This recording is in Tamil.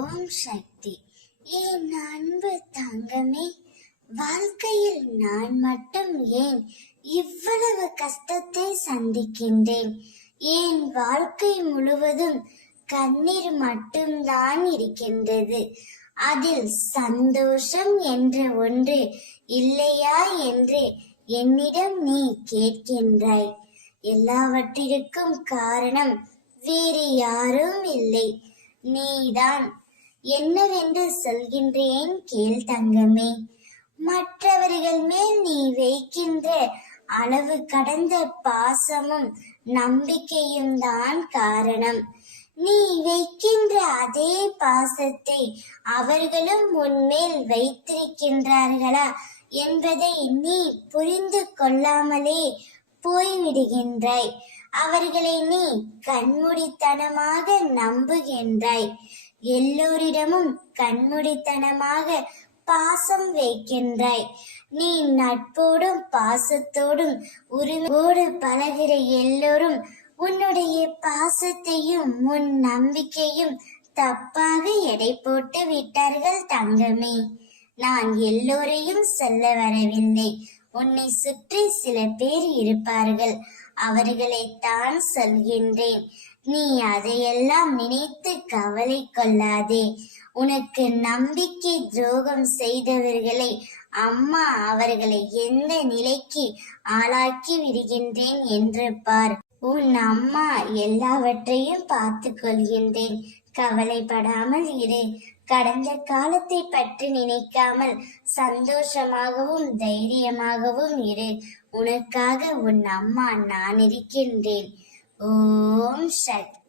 ஓம் சக்தி. என் அன்பு தங்கமே, வாழ்க்கையில் நான் மட்டும் ஏன் இவ்வளவு கஷ்டத்தை சந்திக்கின்றேன்? என் வாழ்க்கை முழுவதும் கண்ணீர் மட்டும்தான் இருக்கின்றது. அதில் சந்தோஷம் என்ற ஒன்று இல்லையா என்று என்னிடம் நீ கேட்கின்றாய். எல்லாவற்றிற்கும் காரணம் வேறு யாரும் இல்லை, நீதான். என்னவென்று சொல்கின்றேன் கேள் தங்கமே. மற்றவர்கள் மேல் நீ வைக்கின்ற அளவு கடந்த பாசமும் நம்பிக்கையும் தான் காரணம். நீ வைக்கின்ற அதே பாசத்தை அவர்களும் உன்மேல் வைத்திருக்கின்றார்களா என்பதை நீ புரிந்து கொள்ளாமலே போய்விடுகின்றாய். அவர்களை நீ கண்மூடித்தனமாக நம்புகின்றாய். எல்லோரிடமும் கண்மூடித்தனமாக பாசம் வைக்கின்றாய். நீ நட்போடும் பாசத்தோடும் உரிமையோடு பழகிற எல்லோரும் உன்னுடைய பாசத்தையும் உன் நம்பிக்கையும் தப்பாக எடை போட்டு விட்டார்கள் தங்கமே. நான் எல்லோரையும் சொல்ல வரவில்லை. உன்னை சுற்றி சில பேர் இருப்பார்கள், அவர்களைத்தான் சொல்கின்றேன். நீ அதையெல்லாம் நினைத்து கவலை கொள்ளாதே. உனக்கு நம்பிக்கை துரோகம் செய்தவர்களை அம்மா அவர்களை எந்த நிலைக்கு ஆளாக்கி விடுகின்றேன் என்று பார். உன் அம்மா எல்லாவற்றையும் பார்த்து கொள்கின்றேன். கவலைப்படாமல் இரு. கடந்த காலத்தை பற்றி நினைக்காமல் சந்தோஷமாகவும் தைரியமாகவும் இரு. உனக்காக உன் அம்மா நான் இருக்கின்றேன். ஓம் சக்தி.